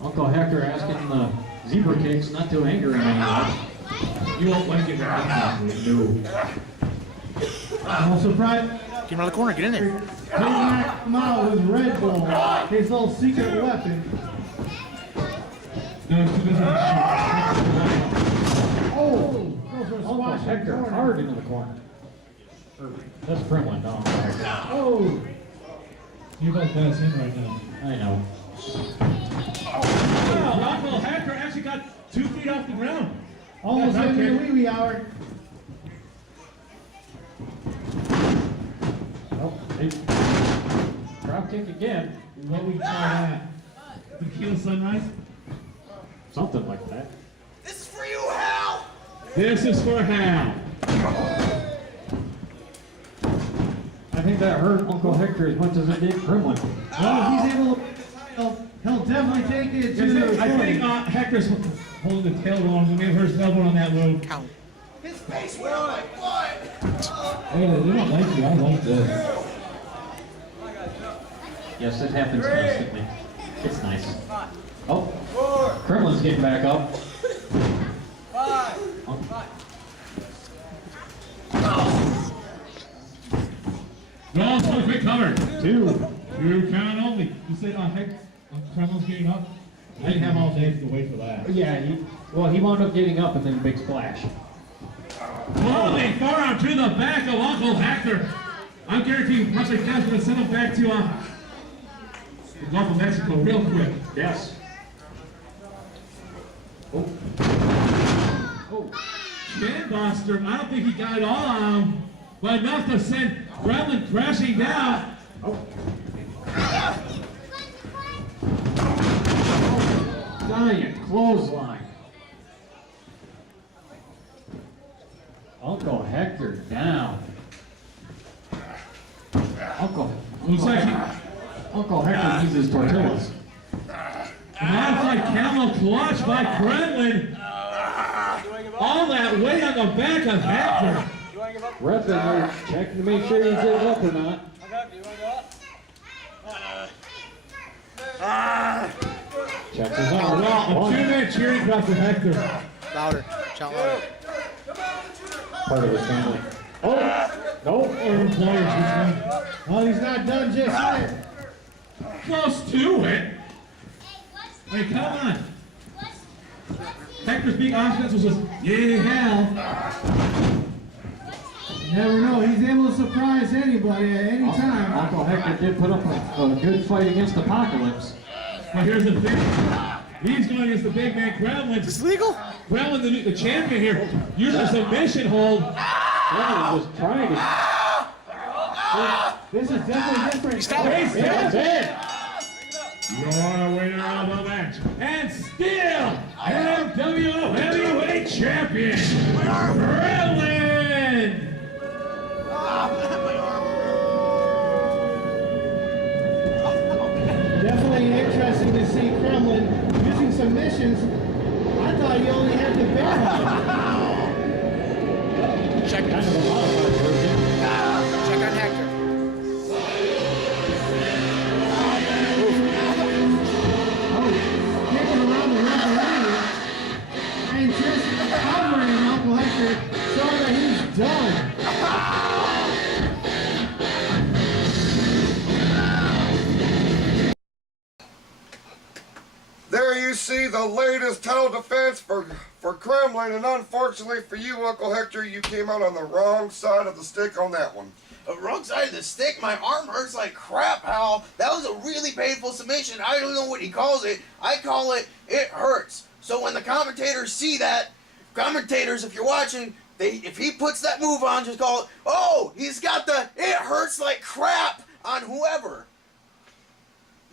Uncle Hector asking the zebra kicks not to anger him anymore. You won't want to get that. No. I'm surprised. Get him around the corner, get in there. They knocked him out with Red Bull, his little secret weapon. No, she doesn't Oh! Goes for a Uncle squash Hector corner. hard into the corner. That's Kremlin, no Uncle Hector. Oh! You're about pass in right now. I know. Wow, Uncle Hector actually got 2 feet off the ground. Almost That's in the okay. wee-wee hour. Oh, drop kick again. What we call that? Tequila sunrise? Something like that. This is for you, Hal! This is for Hal. I think that hurt Uncle Hector as much as it did Kremlin. Well, if he's able to win the title, he'll definitely take it to I think Hector's holding the tail wrong. We may have heard his elbow on that move. Count. His face went up like blood! Hey, they don't like you. I like this. Yes, it happens constantly. It's nice. Oh, Kremlin's getting back up. 5. No, it's a quick cover. 2. 2 count only. You said Kremlin's getting up? I didn't have all day to wait for that. Yeah, he wound up getting up and then a big splash. Holding forearm to the back of Uncle Hector. I'm guaranteeing much like that's going to send him back to the Gulf of Mexico real quick. Yes. Oh. Chin buster. I don't think he got it all on him, but enough to send Kremlin crashing down. Oh. Giant clothesline. Uncle Hector down. Looks like Uncle Hector needs his tortillas. modified camel clutch by Kremlin. All that weight on the back of Hector. Ref in there checking to make sure he's getting up or not. Checks his arm. Well, a 2-minute cheering crowd for Hector. Louder. Shout louder. Part of his family. Oh! Nope. Employers. Well, he's not done just yet. Close to it. Hey, come on. Hector's big offense was just, yeah, hell. You never know. He's able to surprise anybody at any time. Uncle Hector did put up a good fight against Apocalypse. But here's the thing. He's going against the big man, Kremlin. Is this legal? Kremlin, the champion here, using a submission hold. Kremlin was trying to... This is definitely different. Stop it. Face Yeah, it. Your winner of the match, and still MWO Heavyweight Champion, Kremlin! Definitely interesting to see Kremlin using submissions. I thought he only had the bear hug. Check. kind of a modified version. Check on Hector. Oh, kicking around the referee and just covering Uncle Hector so that he's done. There you see the latest title defense for Kremlin, and unfortunately for you, Uncle Hector, you came out on the wrong side of the stick on that one. Wrong side of the stick. My arm hurts like crap, Hal. That was a really painful submission. I don't know what he calls it. I call it, it hurts. So when the commentators see that, commentators, if you're watching, if he puts that move on, just call it, oh, he's got the, it hurts like crap on whoever.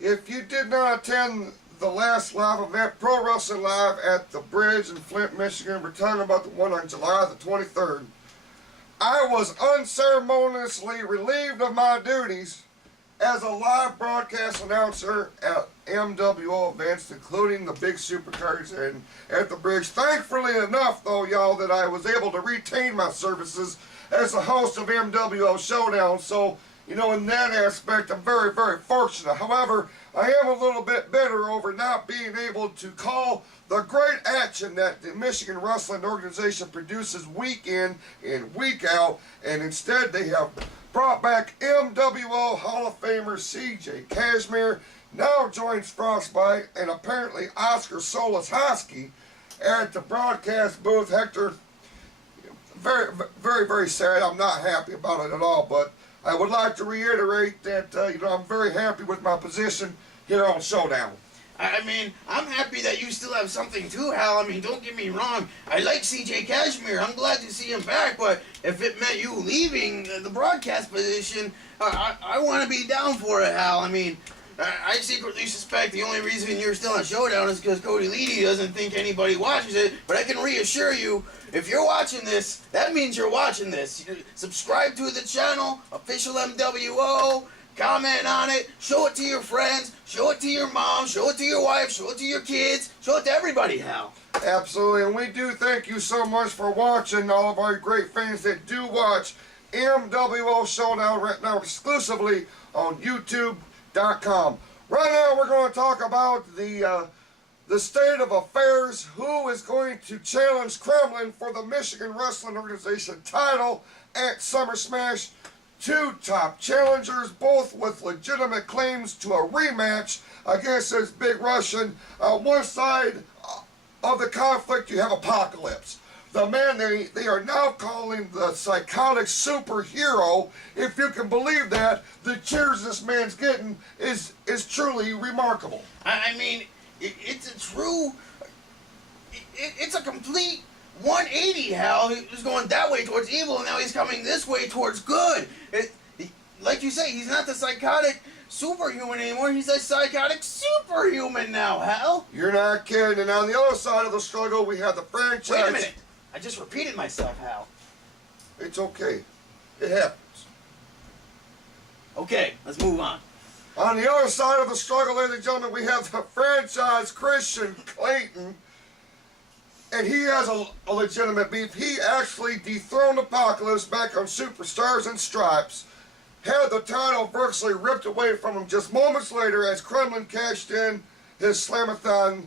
If you did not attend the last live event, Pro Wrestling Live at the Bridge in Flint, Michigan, we're talking about the one on July the 23rd, I was unceremoniously relieved of my duties as a live broadcast announcer at MWO events, including the big supercards and at the Bridge. Thankfully enough, though, y'all, that I was able to retain my services as the host of MWO Showdown. So in that aspect, I'm very, very fortunate. However, I am a little bit bitter over not being able to call the great action that the Michigan Wrestling Organization produces week in and week out, and instead they have brought back MWO Hall of Famer CJ Cashmere, now joins Frostbite, and apparently Oscar Solis Hosky at the broadcast booth. Hector, very, very, very sad. I'm not happy about it at all, but I would like to reiterate that, I'm very happy with my position here on Showdown. I mean, I'm happy that you still have something too, Hal. I mean, don't get me wrong. I like CJ Cashmere. I'm glad to see him back, but if it meant you leaving the broadcast position, I want to be down for it, Hal. I mean, I secretly suspect the only reason you're still on Showdown is because Cody Leedy doesn't think anybody watches it, but I can reassure you, if you're watching this, that means you're watching this. Subscribe to the channel, official MWO, comment on it, show it to your friends, show it to your mom, show it to your wife, show it to your kids, show it to everybody, Hal. Absolutely, and we do thank you so much for watching, all of our great fans that do watch MWO Showdown right now exclusively on YouTube.com. Right now we're going to talk about the state of affairs, who is going to challenge Kremlin for the Michigan Wrestling Organization title at SummerSmash. Two top challengers, both with legitimate claims to a rematch against this big Russian. On one side of the conflict, you have Apocalypse. The man they are now calling the psychotic superhero. If you can believe that, the cheers this man's getting is truly remarkable. I mean, it's a complete 180, Hal. He was going that way towards evil, and now he's coming this way towards good. Like you say, he's not the psychotic superhuman anymore. He's a psychotic superhuman now, Hal. You're not kidding. And on the other side of the struggle, we have the franchise. Wait a minute. I just repeated myself, Hal. It's okay. It happens. Okay, let's move on. On the other side of the struggle, ladies and gentlemen, we have the franchise Christian Klayton. And he has a legitimate beef. He actually dethroned Apocalypse back on Superstars and Stripes. Had the title virtually ripped away from him just moments later as Kremlin cashed in his Slamathon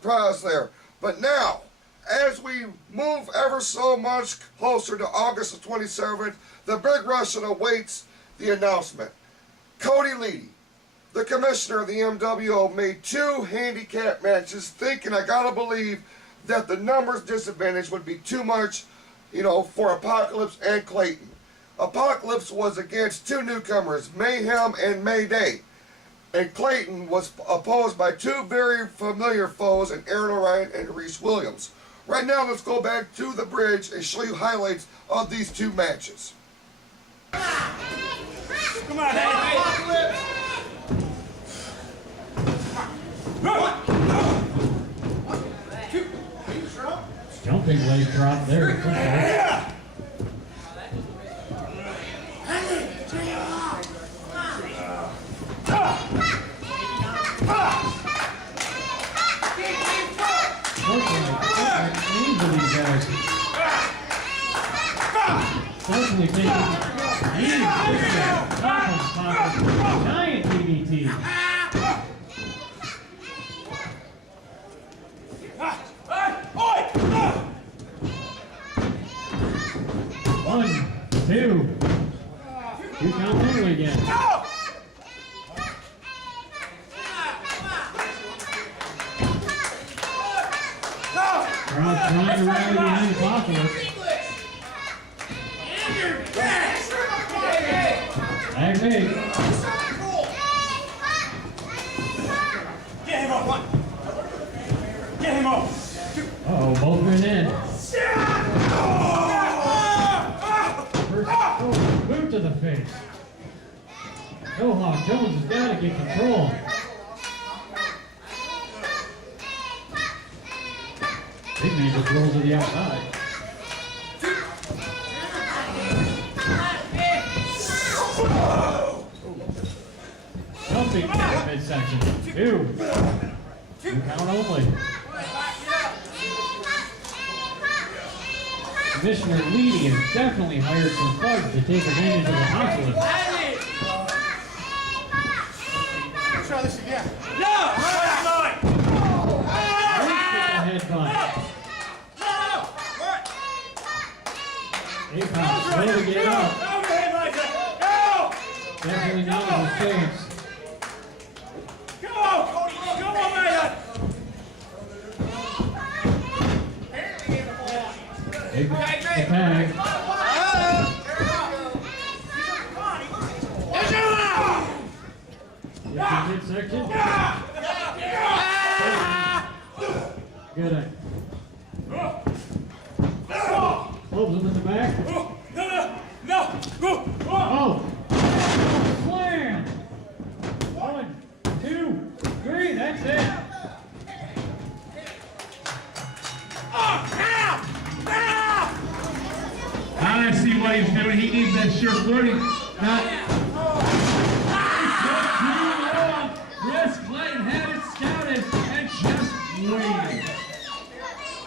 prize there. But now, as we move ever so much closer to August the 27th, the big Russian awaits the announcement. Cody Leedy, the commissioner of the MWO, made 2 handicap matches, thinking, I gotta believe, that the numbers disadvantage would be too much, for Apocalypse and Klayton. Apocalypse was against 2 newcomers, Mayhem and Mayday. And Klayton was opposed by 2 very familiar foes in Aaron Orion and Reese Williams. Right now, let's go back to the bridge and show you highlights of these 2 matches. Come on, Apocalypse! Jumping leg drop there. Okay. Certainly taking giant DDT. One, two. 2 count only again. Crowd trying to rally behind Apocalypse. Tag me. Get him up, 1. Get him up. Uh-oh, both went in. First boot to the face. Hawk Jones has got to get control. Big man just rolls to the outside. Jumping to the midsection. 2 count only. Commissioner Leedy has definitely hired some thugs to take advantage of the Apocalypse. Take the tag. Midsection. Good eye. Holds him in the back. Oh! Slam! 1, 2, 3, that's it. I see what he's doing. He needs that sheer flirting. Now, Chris Klayton had it scouted and just waited.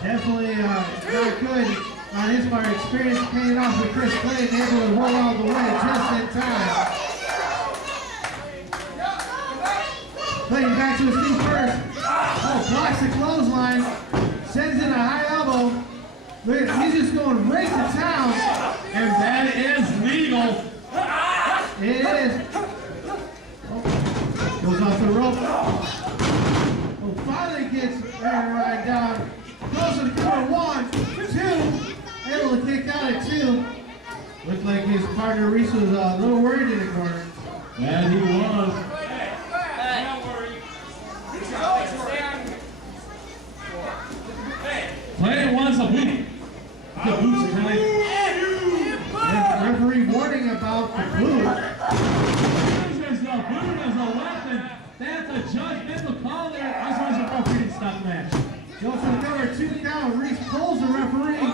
Definitely not good on his part. Experience paying off with Chris Klayton able to roll out of the way just in time. Klayton back to his feet first. Oh, blocks the clothesline. Sends in a high elbow. Look, he's just going right to town. And that is legal. It is. Oh, goes off the rope. Oh, finally gets Aaron right down. Goes to the corner. 1, 2. Able to kick out at 2. Looked like his partner Reese was a little worried in the corner. And he was. Klayton wants a boot. The boots are coming. And referee warning about the boot. Uses the boot as a weapon. That's a judgmental call there. I suppose the referee didn't stop the match. Goes for the cover. 2 down. Reese pulls the referee.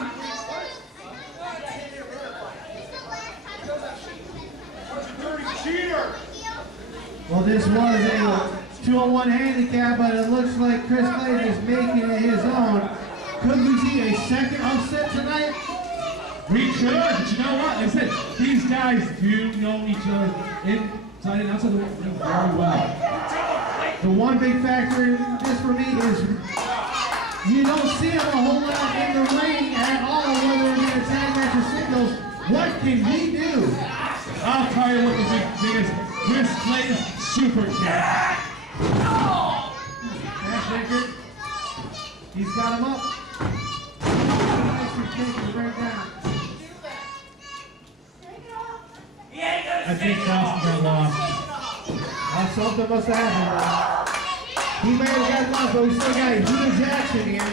Well, this was a 2-on-1 handicap, but it looks like Chris Klayton is making it his own. Could we see a second upset tonight? We could, but you know what? Like I said, these guys do know each other inside and outside the ring very well. The one big factor in this for me is you don't see him a whole lot in the ring at all, whether it be a tag match or singles. What can he do? I'll tell you what the big thing is. Chris Klayton's super kick. Backbreaker. He's got him up. Nice kick and right down. I think Austin got lost. Something must have happened. He may have got lost, but we still got a huge action here.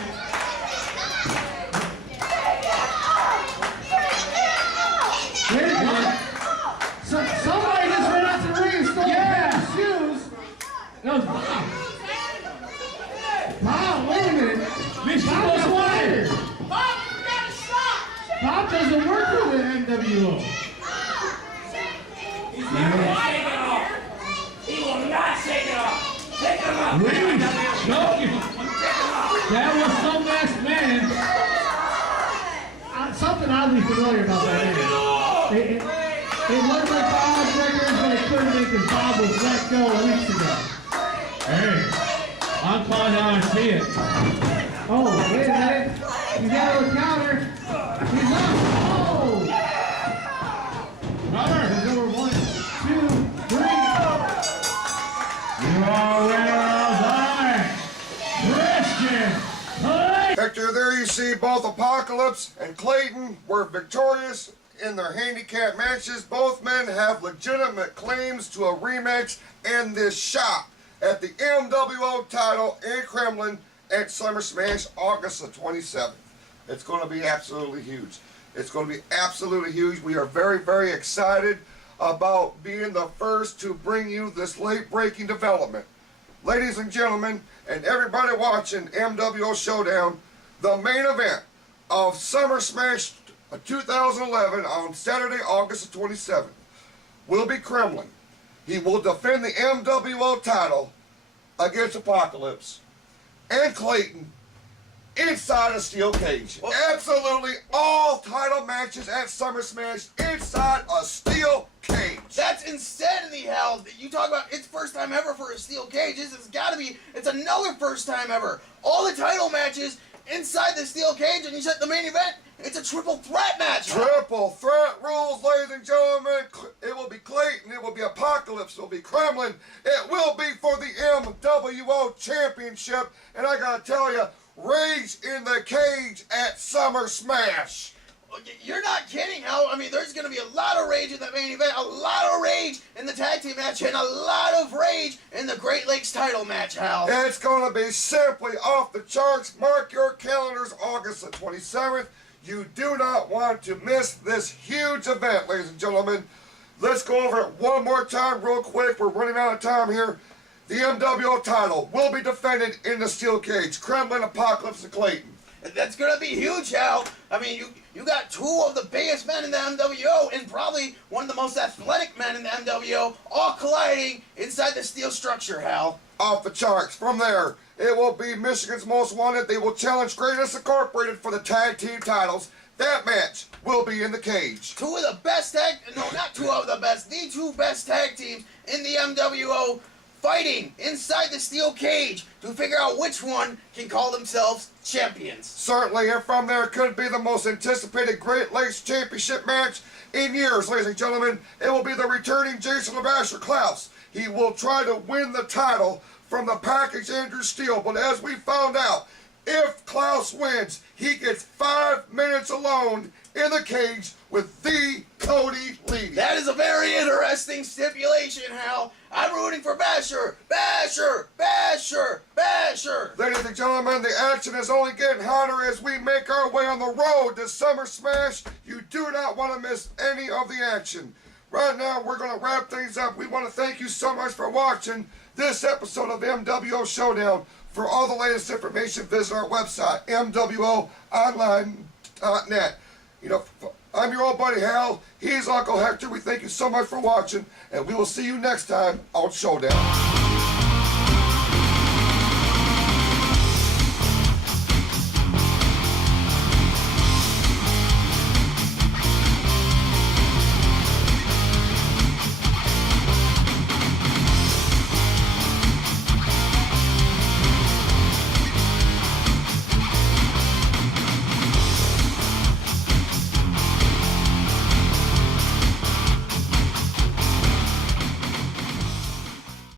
Wait a minute. Somebody just ran out to the ring and stole a pair of shoes. That was Bob. Bob, wait a minute. Bob was fired. Bob doesn't work for the MWO. He will not take it off. Take him off. Really? Joking. That was some last man. Something oddly familiar about that name. It looked like Bob's records, but it couldn't be because Bob was let go weeks ago. Hey, I'm calling how I see it. Oh, wait a minute. He's got a counter. He's up. Oh! Robert. He's over 1, 2, 3. You are winner of honor, Christian Klayton. Hector, there you see both Apocalypse and Klayton were victorious in their handicap matches. Both men have legitimate claims to a rematch and this shot at the MWO title in Kremlin at SummerSmash August the 27th. It's going to be absolutely huge. It's going to be absolutely huge. We are very, very excited about being the first to bring you this late-breaking development. Ladies and gentlemen, and everybody watching MWO Showdown, the main event of SummerSmash 2011 on Saturday, August the 27th, will be Kremlin. He will defend the MWO title against Apocalypse and Klayton inside a steel cage. Absolutely all title matches at SummerSmash inside a steel cage. That's insanity, Hal. You talk about it's first time ever for a steel cage. It's gotta be, it's another first time ever. All the title matches inside the steel cage, and you said the main event, it's a triple threat match. Triple threat rules, ladies and gentlemen. It will be Klayton, it will be Apocalypse, it will be Kremlin. It will be for the MWO Championship. And I gotta tell you, Rage in the Cage at SummerSmash. You're not kidding, Hal. I mean, there's going to be a lot of rage in the main event, a lot of rage in the tag team match, and a lot of rage in the Great Lakes title match, Hal. It's going to be simply off the charts. Mark your calendars, August the 27th. You do not want to miss this huge event, ladies and gentlemen. Let's go over it one more time real quick. We're running out of time here. The MWO title will be defended in the steel cage. Kremlin, Apocalypse, and Klayton. That's going to be huge, Hal. I mean, you got two of the biggest men in the MWO and probably one of the most athletic men in the MWO all colliding inside the steel structure, Hal. Off the charts. From there, it will be Michigan's Most Wanted. They will challenge Greatness Incorporated for the tag team titles. That match will be in the cage. Two of the best tag, no, not two of the best, the two best tag teams in the MWO fighting inside the steel cage to figure out which one can call themselves champions. Certainly, and from there could be the most anticipated Great Lakes Championship match in years, ladies and gentlemen. It will be the returning Jason LeBasher Klaus. He will try to win the title from the package Andrew Steele, but as we found out, if Klaus wins, he gets 5 minutes alone in the cage with the Cody Lee. That is a very interesting stipulation, Hal. I'm rooting for Basher, Basher, Basher, Basher. Ladies and gentlemen, the action is only getting hotter as we make our way on the road to SummerSmash. You do not want to miss any of the action. Right now, we're going to wrap things up. We want to thank you so much for watching this episode of MWO Showdown. For all the latest information, visit our website, MWOonline.net. You know, I'm your old buddy Hal. He's Uncle Hector. We thank you so much for watching, and we will see you next time on Showdown.